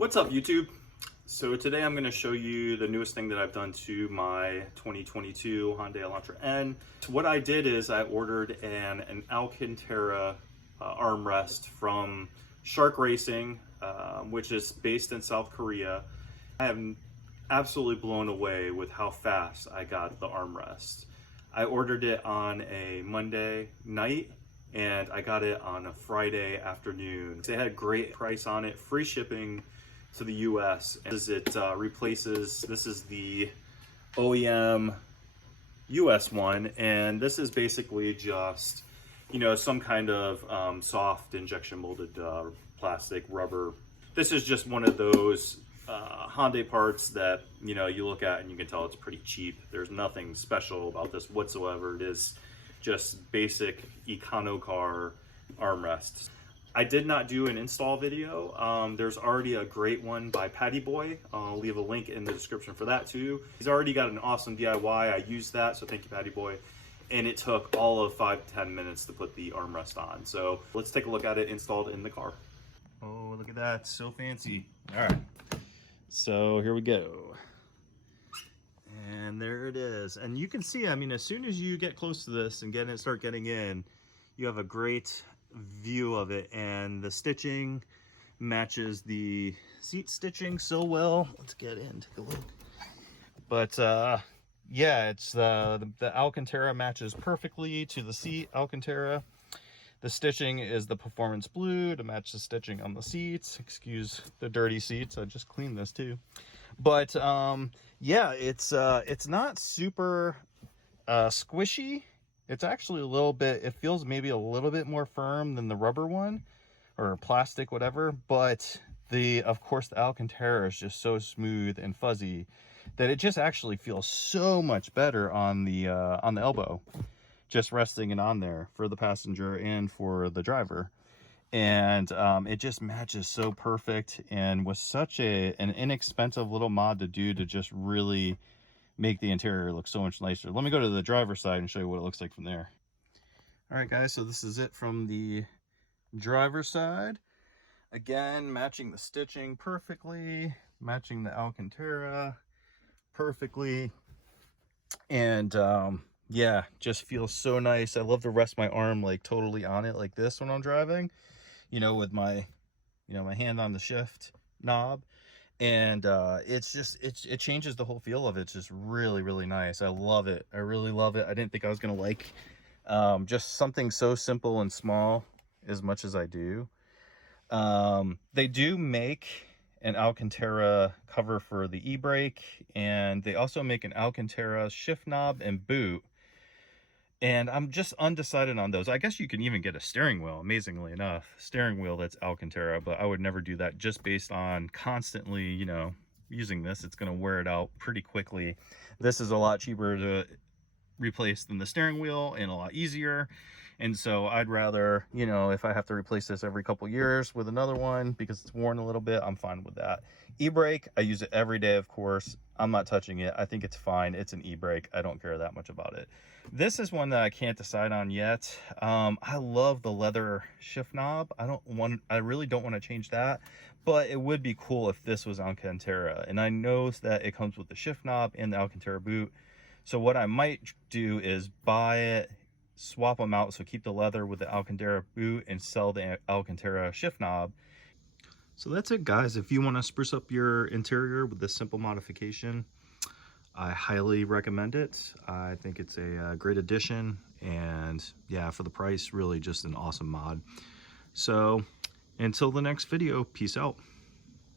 What's up, YouTube? So today I'm going to show you the newest thing that I've done to my 2022 Hyundai Elantra N. So what I did is I ordered an Alcantara armrest from Shark Racing, which is based in South Korea. I am absolutely blown away with how fast I got the armrest. I ordered it on a Monday night and I got it on a Friday afternoon. They had a great price on it, free shipping to the US. As it replaces, this is the OEM US one, and this is basically just, some kind of soft injection molded plastic rubber. This is just one of those Hyundai parts that, you look at and you can tell it's pretty cheap. There's nothing special about this whatsoever. It is just basic econo car armrests. I did not do an install video. There's already a great one by Patty Boy. I'll leave a link in the description for that too. He's already got an awesome DIY. I used that, so thank you, Patty Boy. And it took all of 5 to 10 minutes to put the armrest on. So let's take a look at it installed in the car. Oh, look at that, so fancy. All right, so here we go. And there it is. And you can see, as soon as you get close to this and start getting in, you have a great view of it, and the stitching matches the seat stitching so well. Let's get in, take a look. But yeah, it's the Alcantara matches perfectly to the seat Alcantara. The stitching is the performance blue to match the stitching on the seats. Excuse the dirty seats, I just cleaned this too. But yeah, it's not super squishy. It's actually a little bit, it feels maybe a little bit more firm than the rubber one or plastic, whatever. But of course, the Alcantara is just so smooth and fuzzy that it just actually feels so much better on the elbow, just resting it on there for the passenger and for the driver. And it just matches so perfect, and was such an inexpensive little mod to do to just really make the interior look so much nicer. Let me go to the driver's side and show you what it looks like from there. All right, guys, so this is it from the driver's side. Again, matching the stitching perfectly, matching the Alcantara perfectly. And yeah, just feels so nice. I love to rest my arm like totally on it like this when I'm driving, with my, my hand on the shift knob. And it's just, it changes the whole feel of it. It's just really, really nice. I love it. I really love it. I didn't think I was going to like just something so simple and small as much as I do. They do make an Alcantara cover for the e-brake, and they also make an Alcantara shift knob and boot. And I'm just undecided on those. I guess you can even get a steering wheel, amazingly enough. Steering wheel that's Alcantara, but I would never do that just based on constantly, using this. It's going to wear it out pretty quickly. This is a lot cheaper to replace than the steering wheel and a lot easier. And so I'd rather, if I have to replace this every couple years with another one because it's worn a little bit, I'm fine with that. E-brake, I use it every day, of course. I'm not touching it. I think it's fine. It's an e-brake. I don't care that much about it. This is one that I can't decide on yet. I love the leather shift knob. I really don't want to change that, but it would be cool if this was Alcantara. And I know that it comes with the shift knob and the Alcantara boot. So what I might do is buy it, swap them out, so keep the leather with the Alcantara boot and sell the Alcantara shift knob. So that's it, guys. If you want to spruce up your interior with this simple modification, I highly recommend it. I think it's a great addition, and yeah, for the price, really just an awesome mod. So until the next video, peace out.